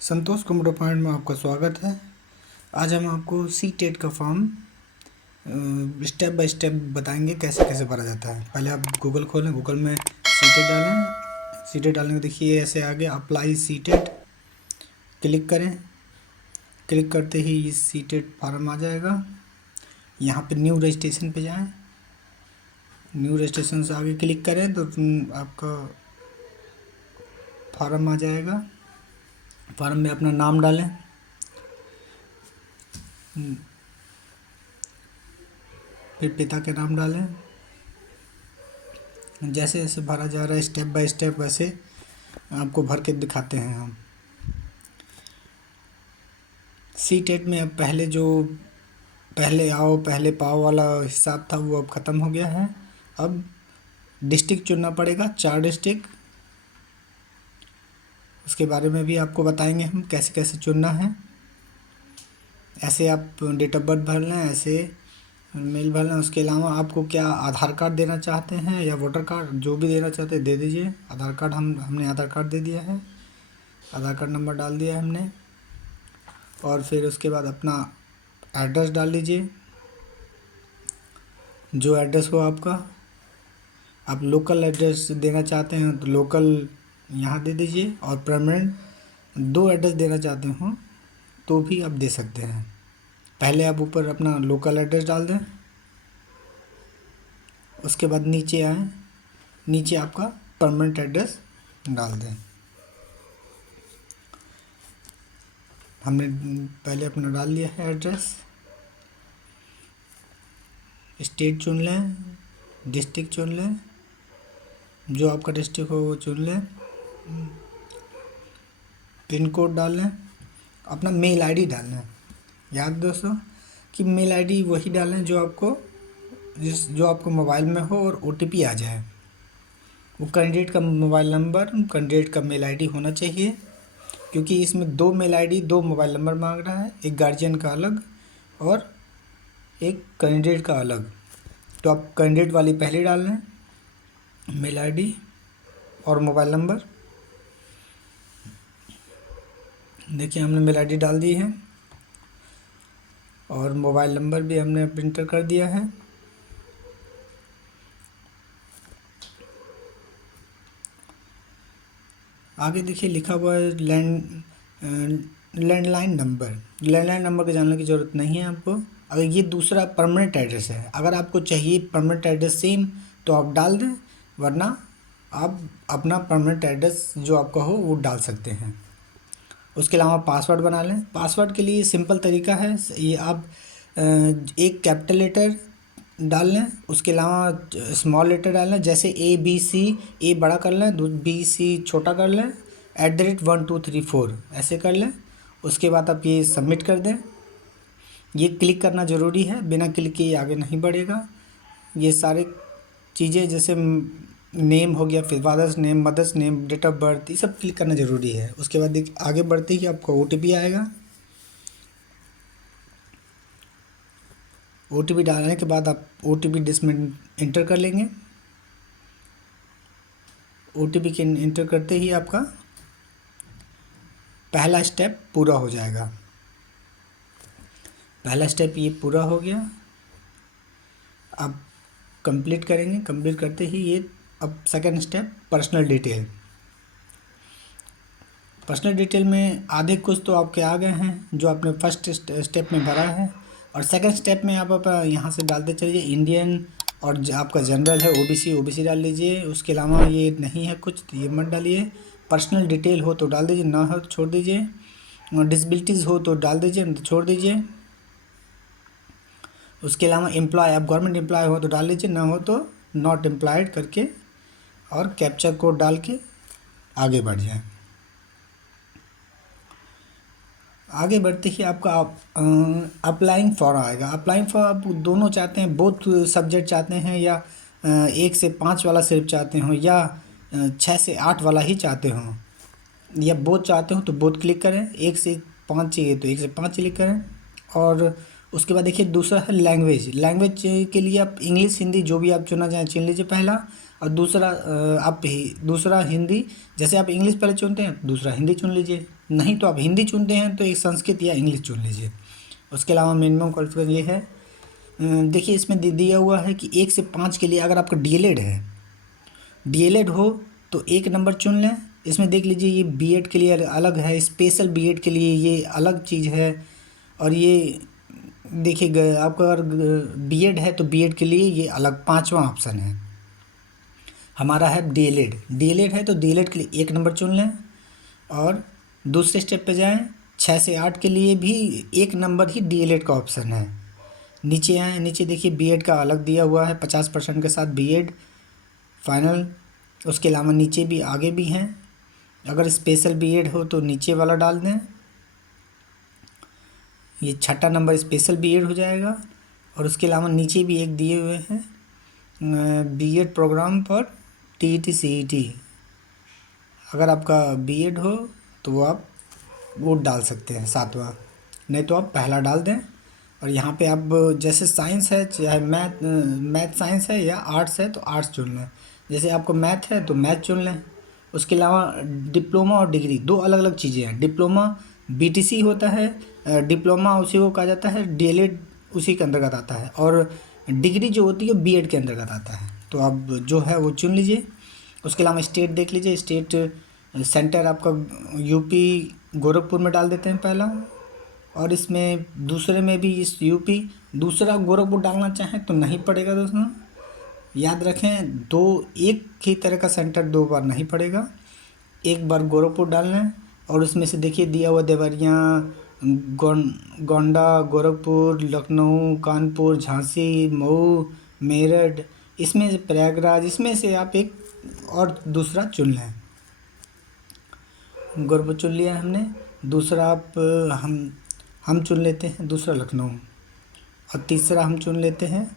संतोष computer point में आपका स्वागत है। आज हम आपको सी टेट का फॉर्म स्टेप बाय स्टेप बताएंगे कैसे कैसे भरा जाता है। पहले आप गूगल खोलें, गूगल में सी टेट डालें। सी टेट डालने के देखिए ऐसे आगे अप्लाई सी टेट क्लिक करें। क्लिक करते ही ये सी टेट फॉर्म आ जाएगा। यहाँ पे न्यू रजिस्ट्रेशन पे जाएं। न्यू रजिस्ट्रेशन से आगे क्लिक करें तो आपका फॉर्म आ जाएगा। फॉर्म में अपना नाम डालें, फिर पिता के नाम डालें। जैसे जैसे भरा जा रहा है स्टेप बाय स्टेप वैसे आपको भर के दिखाते हैं हम। सी टेट में अब पहले आओ पहले पाओ वाला हिसाब था वो अब ख़त्म हो गया है। अब डिस्ट्रिक्ट चुनना पड़ेगा, 4 डिस्ट्रिक्ट। उसके बारे में भी आपको बताएंगे हम कैसे कैसे चुनना है। ऐसे आप डेट ऑफ बर्थ भर लें, ऐसे मेल भर लें। उसके अलावा आपको क्या आधार कार्ड देना चाहते हैं या वोटर कार्ड, जो भी देना चाहते हैं दे दीजिए। आधार कार्ड हमने आधार कार्ड दे दिया है, आधार कार्ड नंबर डाल दिया है हमने। और फिर उसके बाद अपना एड्रेस डाल लीजिए, जो एड्रेस हो आपका। आप लोकल एड्रेस देना चाहते हैं तो लोकल यहाँ दे दीजिए, और परमानेंट 2 एड्रेस देना चाहते हो तो भी आप दे सकते हैं। पहले आप ऊपर अपना लोकल एड्रेस डाल दें, उसके बाद नीचे आएँ, नीचे आपका परमानेंट एड्रेस डाल दें। हमने पहले अपना डाल लिया है एड्रेस। स्टेट चुन लें, डिस्ट्रिक्ट चुन लें, जो आपका डिस्ट्रिक्ट हो वो चुन लें। पिन कोड डाल लें, अपना मेल आईडी डालना है। याद दोस्तों कि मेल आईडी वही डालें जो आपको मोबाइल में हो और ओटीपी आ जाए। वो कैंडिडेट का मोबाइल नंबर, कैंडिडेट का मेल आईडी होना चाहिए, क्योंकि इसमें 2 मेल आईडी 2 मोबाइल नंबर मांग रहा है, एक गार्जियन का अलग और एक कैंडिडेट का अलग। तो आप कैंडिडेट वाली पहले डाल लें, मेल आईडी और मोबाइल नंबर। देखिए हमने मेल आईडी डाल दी है और मोबाइल नंबर भी हमने इंटर कर दिया है। आगे देखिए लिखा हुआ है लैंडलाइन नंबर। लैंडलाइन नंबर के जानने की ज़रूरत नहीं है आपको। अगर ये दूसरा परमानेंट एड्रेस है, अगर आपको चाहिए परमानेंट एड्रेस सेम तो आप डाल दें, वरना आप अपना परमानेंट एड्रेस जो आपका हो वो डाल सकते हैं। उसके अलावा पासवर्ड बना लें। पासवर्ड के लिए सिंपल तरीका है, ये आप एक कैपिटल लेटर डाल लें, उसके अलावा स्मॉल लेटर डाल लें। जैसे ABC, ए बड़ा कर लें, BC छोटा कर लें, @1234 ऐसे कर लें। उसके बाद आप ये सबमिट कर दें। ये क्लिक करना ज़रूरी है, बिना क्लिक के आगे नहीं बढ़ेगा। ये सारी चीज़ें जैसे नेम हो गया, फिर father's name, mother's name, date of birth, ये सब क्लिक करना ज़रूरी है। उसके बाद देखिए आगे बढ़ते ही आपको OTP आएगा। OTP डालने के बाद आप OTP डिस्क में इंटर कर लेंगे। OTP के इंटर करते ही आपका पहला स्टेप पूरा हो जाएगा। पहला स्टेप ये पूरा हो गया। अब कंप्लीट करेंगे। कंप्लीट करते ही ये अब second step personal detail. Personal detail में आधे कुछ तो आपके आ गए हैं जो आपने फर्स्ट स्टेप में भरा है, और सेकंड स्टेप में आप यहाँ से डालते चलिए इंडियन, और आपका जनरल है OBC डाल लीजिए। उसके अलावा ये नहीं है कुछ तो ये मत डालिए। पर्सनल डिटेल हो तो डाल दीजिए, ना हो तो छोड़ दीजिए। डिसेबिलिटीज़ हो तो डाल दीजिए, नहीं तो छोड़ दीजिए। उसके अलावा एम्प्लॉय, आप गवर्नमेंट एम्प्लॉय हो तो डाल लीजिए, ना हो तो नॉट एम्प्लॉयड करके और कैप्चा कोड डाल के आगे बढ़ जाए। आगे बढ़ते ही आपका अप्लाइंग फॉर आएगा। अप्लाइंग फॉर आप दोनों चाहते हैं, बोथ सब्जेक्ट चाहते हैं, या 1 से 5 वाला सिर्फ चाहते हो, या 6 से 8 वाला ही चाहते हो, या बोथ चाहते हो तो बोथ क्लिक करें। 1 से 5 चाहिए तो 1 से 5 क्लिक करें। और उसके बाद देखिए दूसरा है लैंग्वेज। लैंग्वेज के लिए आप इंग्लिश हिंदी जो भी आप चुनना चाहें चुन लीजिए पहला, और दूसरा दूसरा हिंदी। जैसे आप इंग्लिश पहले चुनते हैं दूसरा हिंदी चुन लीजिए, नहीं तो आप हिंदी चुनते हैं तो एक संस्कृत या इंग्लिश चुन लीजिए। उसके अलावा मिनिमम क्वालिफिकेशन ये है, देखिए इसमें दिया हुआ है कि 1 से 5 के लिए अगर आपका डीएलएड है, डीएलएड हो तो 1 नंबर चुन लें। इसमें देख लीजिए ये बीएड के लिए अलग है, स्पेशल बीएड के लिए ये अलग चीज़ है। और ये देखिए आपका अगर बीएड है तो बीएड के लिए ये अलग 5वां ऑप्शन है। हमारा है डीएलएड, डीएलएड है तो डीएलएड के लिए 1 नंबर चुन लें। और दूसरे स्टेप पे जाएं, 6 से 8 के लिए भी 1 नंबर ही डीएलएड का ऑप्शन है। नीचे आए, नीचे देखिए बीएड का अलग दिया हुआ है 50% के साथ बीएड फाइनल। उसके अलावा नीचे भी आगे भी हैं, अगर स्पेशल बीएड हो तो नीचे वाला डाल दें, ये 6ठा नंबर स्पेशल बीएड हो जाएगा। और उसके अलावा नीचे भी एक दिए हुए हैं बीएड प्रोग्राम पर टीईटी सीईटी, अगर आपका बीएड हो तो वो आप वो डाल सकते हैं 7वां, नहीं तो आप पहला डाल दें। और यहाँ पे आप जैसे साइंस है, चाहे मैथ साइंस है या आर्ट्स है तो आर्ट्स चुन लें। जैसे आपको मैथ है तो मैथ चुन लें। उसके अलावा डिप्लोमा और डिग्री 2 अलग अलग चीज़ें हैं। डिप्लोमा बीटीसी होता है, डिप्लोमा उसी को कहा जाता है, डीएलएड उसी के अंतर्गत आता है, और डिग्री जो होती है बीएड के अंतर्गत आता है। तो आप जो है वो चुन लीजिए। उसके अलावा स्टेट देख लीजिए, स्टेट सेंटर आपका यूपी गोरखपुर में डाल देते हैं पहला। और इसमें दूसरे में भी इस यूपी दूसरा गोरखपुर डालना चाहें तो नहीं पड़ेगा दोस्तों, याद रखें। एक ही तरह का सेंटर 2 बार नहीं पड़ेगा, एक बार गोरखपुर डालना है। और उसमें से देखिए दिया हुआ देवरिया, गोंडा, गोरखपुर, लखनऊ, कानपुर, झांसी, मऊ, मेरठ, इसमें से प्रयागराज, इसमें से आप एक और दूसरा चुन लें। गोरखपुर चुन लिया हमने, दूसरा आप हम चुन लेते हैं दूसरा लखनऊ। और तीसरा हम चुन लेते हैं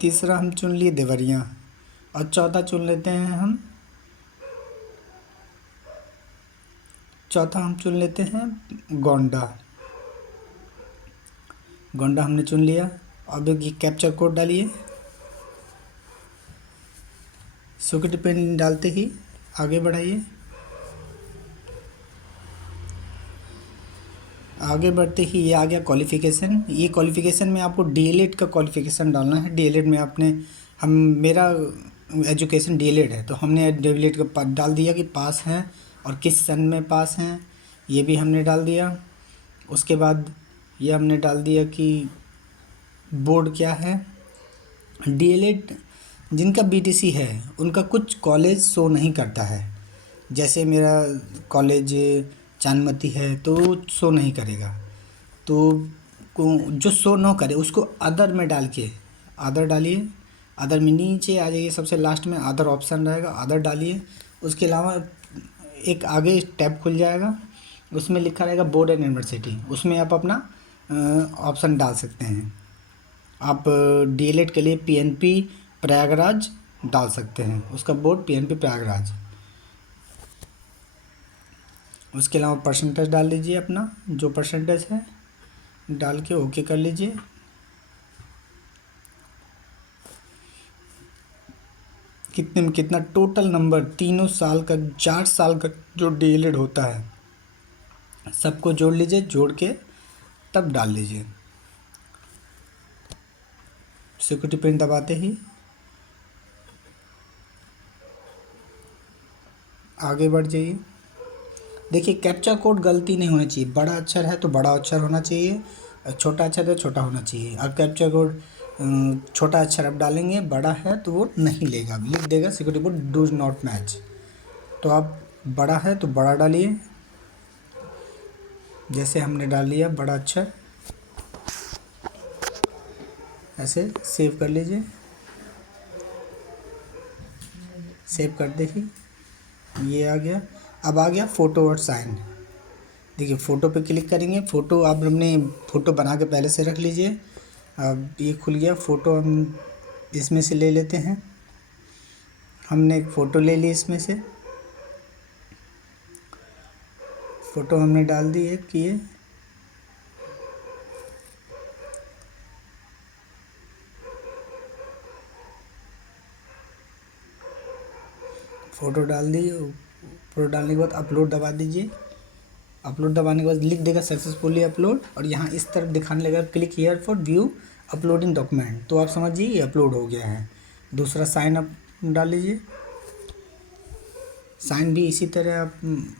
तीसरा हम चुन लिए देवरिया। और चौथा चुन लेते हैं हम चुन लेते हैं गोंडा। गोंडा हमने चुन लिया। अब ये कैप्चर कोड डालिए, सिक्योरिटी पिन डालते ही आगे बढ़ाइए। आगे बढ़ते ही ये आ गया क्वालिफ़िकेशन। ये क्वालिफ़िकेशन में आपको डीएलएड का क्वालिफ़िकेशन डालना है। डीएलएड में आपने मेरा एजुकेशन डीएलएड है तो हमने डीएलएड का डाल दिया कि पास हैं और किस सन में पास हैं, ये भी हमने डाल दिया। उसके बाद ये हमने डाल दिया कि बोर्ड क्या है। डीएलएड जिनका बीटीसी है उनका कुछ कॉलेज शो नहीं करता है, जैसे मेरा कॉलेज चांदमती है तो शो नहीं करेगा। तो जो शो ना करे उसको अदर में डाल के, अदर डालिए। अदर में नीचे आ जाइए, सबसे लास्ट में अदर ऑप्शन रहेगा, अदर डालिए। उसके अलावा एक आगे टैब खुल जाएगा, उसमें लिखा रहेगा बोर्ड एंड यूनिवर्सिटी, उसमें आप अपना ऑप्शन डाल सकते हैं। आप डीएलएड के लिए पीएनपी प्रयागराज डाल सकते हैं, उसका बोर्ड पीएनपी प्रयागराज। उसके अलावा परसेंटेज डाल लीजिए, अपना जो परसेंटेज है डाल के ओके कर लीजिए। कितने में कितना टोटल नंबर, तीनों साल का 4 साल का जो डीएलएड होता है सबको जोड़ लीजिए, जोड़ के तब डाल लीजिए। सिक्योरिटी पिन दबाते ही आगे बढ़ जाइए। देखिए कैप्चा कोड गलती नहीं होना चाहिए, बड़ा अक्षर है तो बड़ा अक्षर होना चाहिए, छोटा अक्षर है तो छोटा होना चाहिए। अब कैप्चा कोड छोटा अक्षर आप डालेंगे, बड़ा है तो वो नहीं लेगा, लिख देगा security code does not match. तो आप बड़ा है तो बड़ा डालिए, जैसे हमने डाल लिया बड़ा अक्षर, ऐसे सेव कर लीजिए। सेव कर दे ही ये आ गया। अब आ गया फ़ोटो और साइन। देखिए फ़ोटो पे क्लिक करेंगे, फ़ोटो आप अपने फ़ोटो बना के पहले से रख लीजिए। अब ये खुल गया, फ़ोटो हम इसमें से ले लेते हैं। हमने एक फ़ोटो ले ली, इसमें से फ़ोटो हमने डाल दी एक ये। फ़ोटो डाल दी, अपलोड डालने के बाद अपलोड दबा दीजिए। अपलोड दबाने के बाद लिख देगा सक्सेसफुली अपलोड, और यहाँ इस तरफ दिखाने लगेगा click here for view uploading document, तो आप समझिए ये अपलोड हो गया है। दूसरा साइन अप डाल लीजिए। साइन भी इसी तरह आप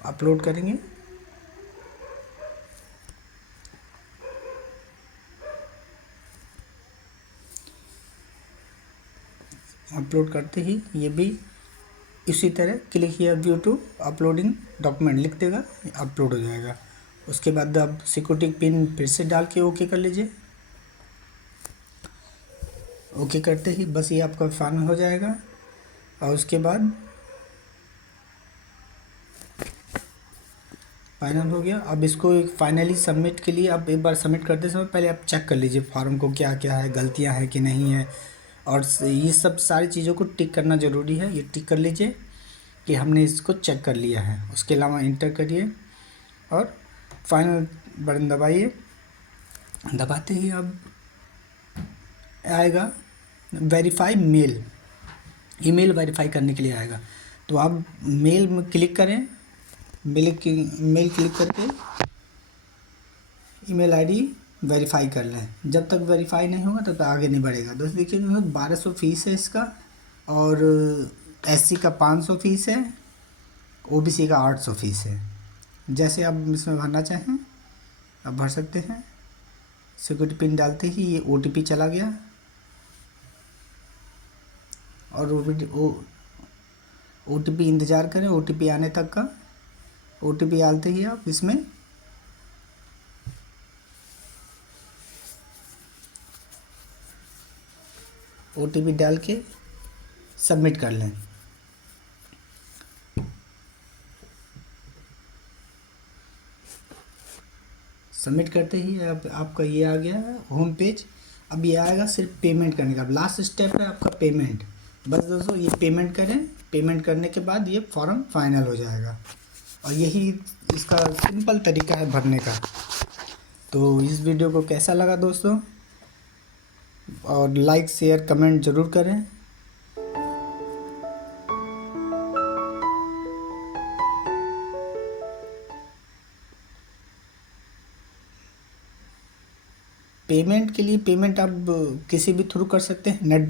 अपलोड करेंगे। अपलोड करते ही ये भी इसी तरह click here view to uploading document लिख देगा, अपलोड हो जाएगा। उसके बाद आप सिक्योरिटी पिन फिर से डाल के ओके कर लीजिए। ओके करते ही बस ये आपका फाइनल हो जाएगा। और उसके बाद फाइनल हो गया। अब इसको एक फाइनली सबमिट के लिए आप एक बार सबमिट करते समय पहले आप चेक कर लीजिए फॉर्म को क्या क्या है, गलतियां हैं कि नहीं है, और ये सब सारी चीज़ों को टिक करना ज़रूरी है। ये टिक कर लीजिए कि हमने इसको चेक कर लिया है। उसके अलावा इंटर करिए और फाइनल बटन दबाइए। दबाते ही अब आएगा वेरीफाई मेल, ईमेल वेरीफाई करने के लिए आएगा। तो आप मेल में क्लिक करें, मेल क्लिक करके ईमेल आईडी वेरीफाई कर लें। जब तक वेरीफाई नहीं होगा तब तक आगे नहीं बढ़ेगा। दोस्तों देखिए 1200 फीस है इसका, और एससी का 500 फीस है, ओबीसी का 800 फीस है। जैसे आप इसमें भरना चाहें आप भर सकते हैं। सिक्योरिटी पिन डालते ही ये ओटीपी चला गया, और ओटीपी इंतज़ार करें ओटीपी आने तक का। ओटीपी आते ही आप इसमें ओटीपी डाल के सबमिट कर लें। सबमिट करते ही अब आपका ये आ गया है होम पेज। अब ये आएगा सिर्फ पेमेंट करने का। अब लास्ट स्टेप है आपका पेमेंट। बस दोस्तों ये पेमेंट करें, पेमेंट करने के बाद ये फॉर्म फाइनल हो जाएगा, और यही इसका सिंपल तरीका है भरने का। तो इस वीडियो को कैसा लगा दोस्तों, और लाइक शेयर कमेंट ज़रूर करें। पेमेंट के लिए पेमेंट आप किसी भी थ्रू कर सकते हैं, नेट